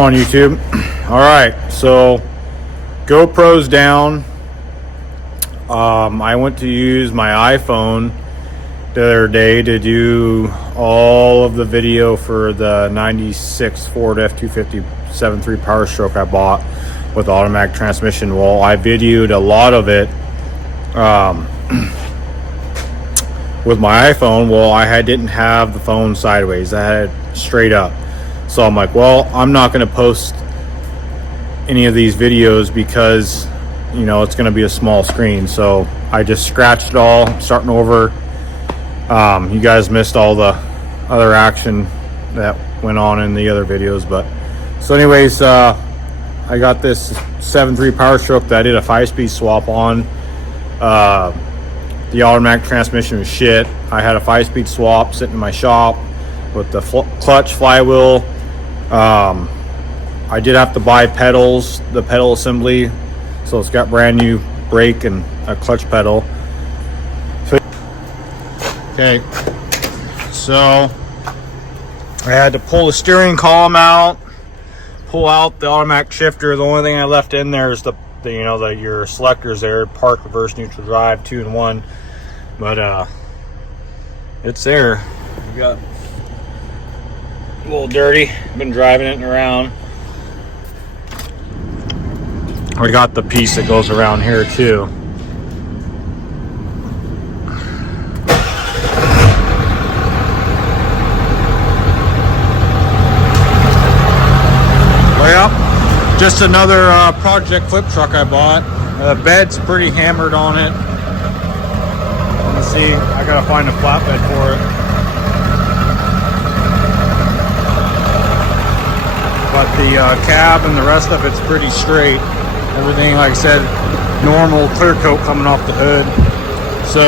On YouTube. All right, so GoPro's down. I went to use my iPhone the other day to do all of the video for the 96 Ford F-250 7.3 Powerstroke I bought with automatic transmission. Well, I videoed a lot of it with my iPhone. Well, I didn't have the phone sideways. I had it straight up. So I'm like, well, I'm not going to post any of these videos because, you know, it's going to be a small screen. So I just scratched it all. I'm starting over. You guys missed all the other action that went on in the other videos. But so anyways, I got this 7.3 Powerstroke that I did a 5-speed swap on. The automatic transmission was shit. I had a 5-speed swap sitting in my shop with the clutch, flywheel. I did have to buy pedals, the pedal assembly, so it's got brand new brake and a clutch pedal. Okay, so I had to pull the steering column out, pull out the automatic shifter. The only thing I left in there is your selectors there, park, reverse, neutral, drive, 2 and 1. But it's there. We got a little dirty. Been driving it around. We got the piece that goes around here too. Well, just another project flip truck I bought. The bed's pretty hammered on it. Let me see. I gotta find a flatbed for it. But the cab and the rest of it's pretty straight. Everything, like I said, normal clear coat coming off the hood. So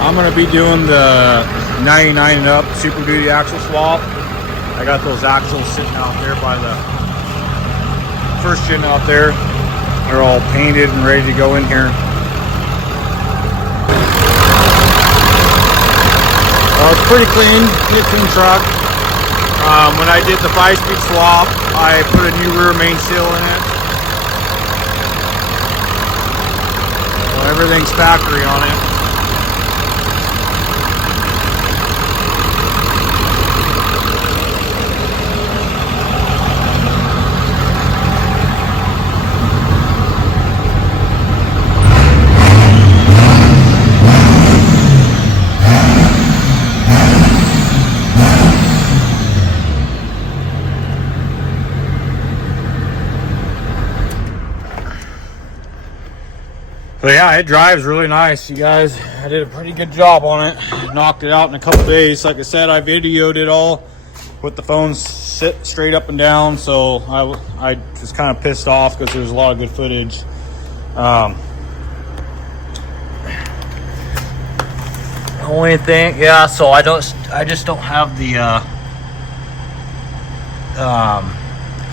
I'm going to be doing the 99 and up Super Duty axle swap. I got those axles sitting out there by the first gen out there. They're all painted and ready to go in here. It's pretty clean truck. When I did the 5-speed swap, I put a new rear main seal in it. So everything's factory on it. So yeah, it drives really nice, you guys. I did a pretty good job on it. Knocked it out in a couple days. Like I said, I videoed it all with the phone sit straight up and down. So I was kind of pissed off because there's a lot of good footage. Only thing, yeah. So I just don't have the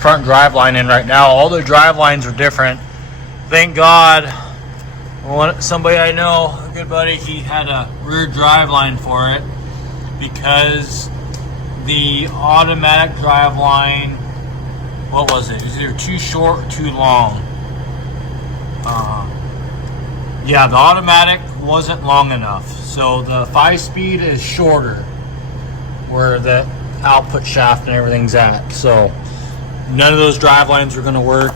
front drive line in right now. All the drive lines are different. Thank God. Somebody I know, a good buddy, he had a rear drive line for it because the automatic drive line, what was it? It was either too short or too long. Yeah, the automatic wasn't long enough. So the 5-speed is shorter where the output shaft and everything's at. So none of those drive lines are going to work.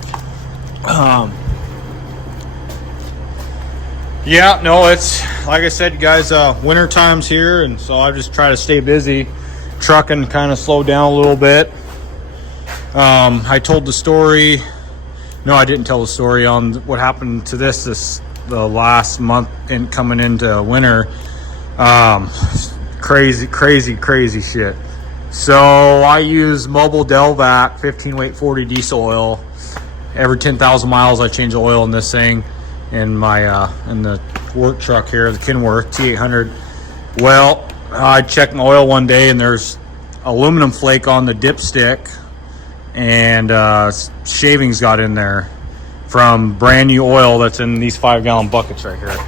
Yeah, no, it's like I said, you guys, winter time's here, and so I just try to stay busy. Trucking kind of slowed down a little bit. I told the story. No, I didn't tell the story on what happened to the last month in coming into winter. Crazy shit. So I use Mobile Delvac 15 weight 40 diesel oil. Every 10,000 miles I change the oil in this thing. In my in the work truck here, the Kenworth T800. Well, I checked the oil one day and there's aluminum flake on the dipstick, and shavings got in there from brand new oil that's in these 5-gallon buckets right here.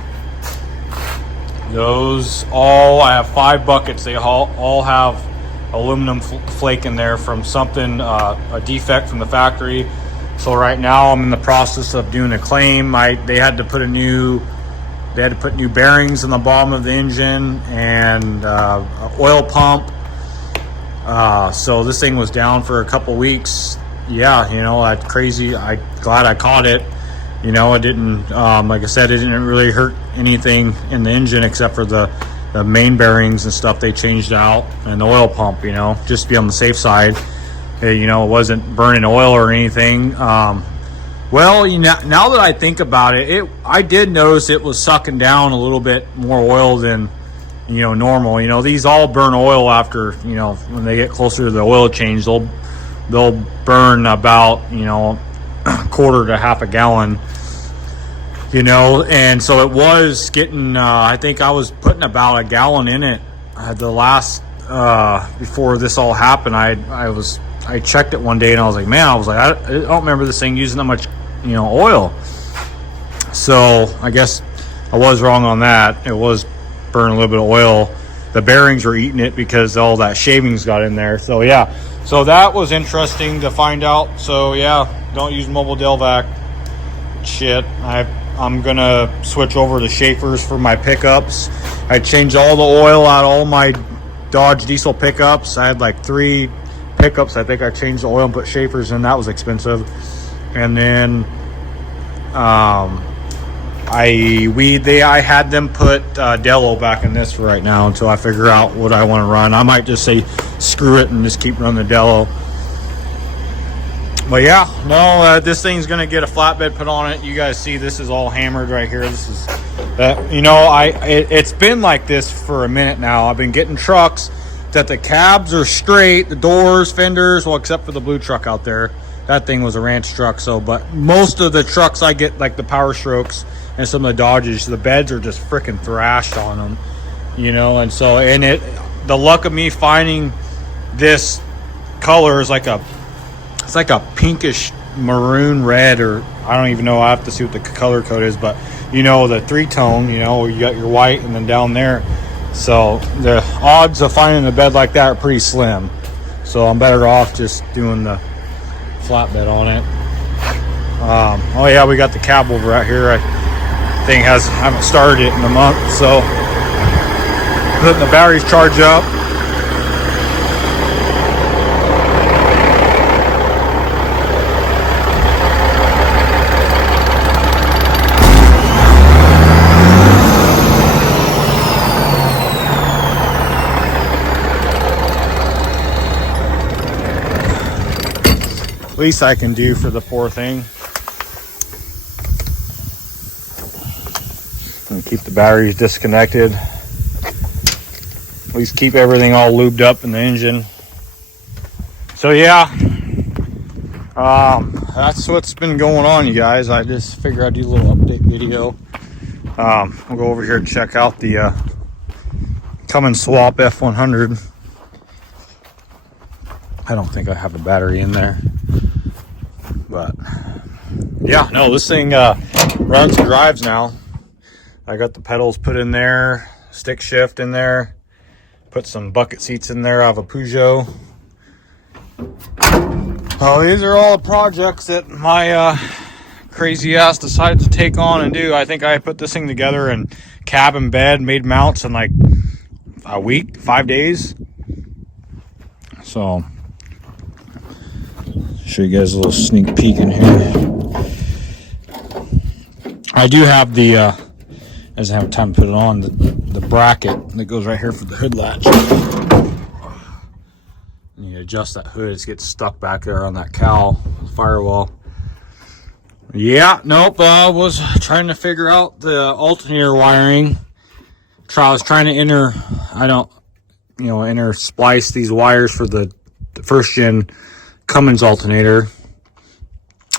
I have 5 buckets. They all have aluminum flake in there from something, a defect from the factory. So right now I'm in the process of doing a claim. They had to put new bearings in the bottom of the engine and oil pump. So this thing was down for a couple weeks. Yeah, you know, that's crazy. I'm glad I caught it. You know, it didn't, like I said, it didn't really hurt anything in the engine except for the main bearings and stuff they changed out, and the oil pump, you know, just to be on the safe side. You know, it wasn't burning oil or anything. Well, you know, now that I think about it, I did notice it was sucking down a little bit more oil than, you know, normal. You know, these all burn oil after, you know, when they get closer to the oil change, they'll burn about, you know, a quarter to half a gallon, you know. And so it was getting, I think I was putting about a gallon in it. The last, before this all happened, I checked it one day and I was like, I don't remember this thing using that much, you know, oil. So I guess I was wrong on that. It was burning a little bit of oil. The bearings were eating it because all that shavings got in there. So yeah, so that was interesting to find out. So yeah, don't use mobile Delvac. Shit, I'm gonna switch over to Schaefer's for my pickups. I changed all the oil out of all my Dodge diesel pickups. I had like 3 pickups. I think I changed the oil and put Schaefer's in. That was expensive. And then I had them put Dello back in this for right now until I figure out what I want to run. I might just say screw it and just keep running the Dello. But yeah, no, this thing's gonna get a flatbed put on it. You guys see this is all hammered right here. This is that, you know, it's been like this for a minute now. I've been getting trucks that the cabs are straight, the doors, fenders, well, except for the blue truck out there. That thing was a ranch truck. So, but most of the trucks I get, like the Powerstrokes and some of the Dodges, the beds are just freaking thrashed on them, you know. And so, the luck of me finding this color is it's like a pinkish maroon red, or I don't even know. I have to see what the color code is, but you know, the 3-tone, you know, you got your white and then down there. So the odds of finding a bed like that are pretty slim. So I'm better off just doing the flatbed on it. Oh yeah, we got the cab over out here. I haven't started it in a month, so letting the batteries charge up. Least I can do for the poor thing. And keep the batteries disconnected. At least keep everything all lubed up in the engine. So yeah, that's what's been going on, you guys. I just figured I'd do a little update video. I'll go over here and check out the Cummins Swap F100. I don't think I have a battery in there. But yeah, no, this thing runs and drives now. I got the pedals put in there, stick shift in there, put some bucket seats in there. I have a Peugeot. Oh, these are all the projects that my crazy ass decided to take on and do. I think I put this thing together in cab and bed, made mounts in like a week, 5 days. So show you guys a little sneak peek in here. I do have the doesn't have time to put it on, the bracket that goes right here for the hood latch. And you adjust that hood, it gets stuck back there on that cowl, the firewall. Yeah, nope, I was trying to figure out the alternator wiring. I was trying to inter splice these wires for the first gen Cummins alternator.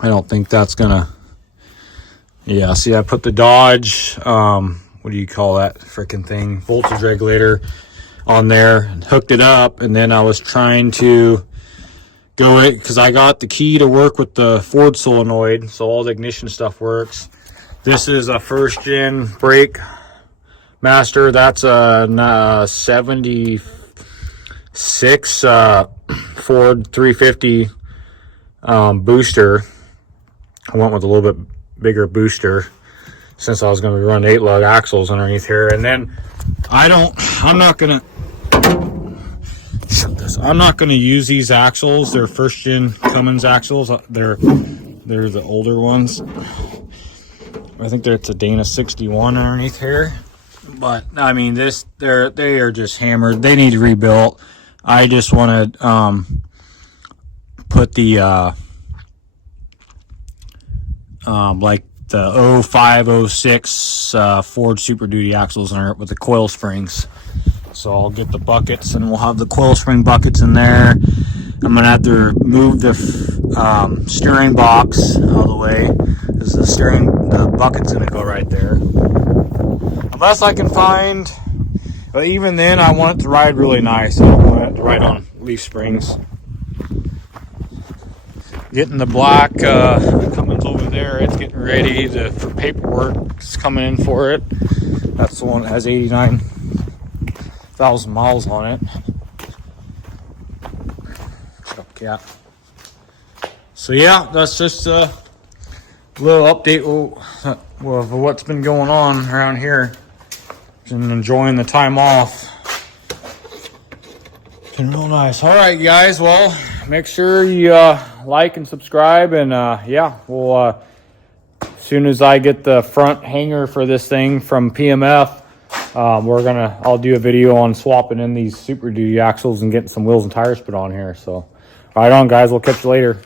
I don't think that's gonna. Yeah, see, I put the Dodge, what do you call that freaking thing? Voltage regulator on there and hooked it up, and then I was trying to go it because I got the key to work with the Ford solenoid, so all the ignition stuff works. This is a first gen brake master. That's a 6 Ford 350 booster. I went with a little bit bigger booster since I was going to run 8 lug axles underneath here. And then I'm not going to use these axles. They're first gen Cummins axles. They're the older ones. I think it's a Dana 61 underneath here. But I mean, they are just hammered. They need rebuilt. I just want to put the like the 05, 06 Ford Super Duty axles in it with the coil springs. So I'll get the buckets, and we'll have the coil spring buckets in there. I'm gonna have to move the steering box out of the way, because the bucket's gonna go right there. Unless I can find, but even then, I want it to ride really nice. I don't want it to ride on leaf springs. Getting the black Cummins over there. It's getting ready for paperwork. It's coming in for it. That's the one that has 89,000 miles on it. Shut up, cat. So yeah, that's just a little update of what's been going on around here. Been enjoying the time off. Been real nice. All right, guys. Well, make sure you like and subscribe, and yeah, we'll as soon as I get the front hanger for this thing from PMF, I'll do a video on swapping in these Super Duty axles and getting some wheels and tires put on here. So, right on, guys. We'll catch you later.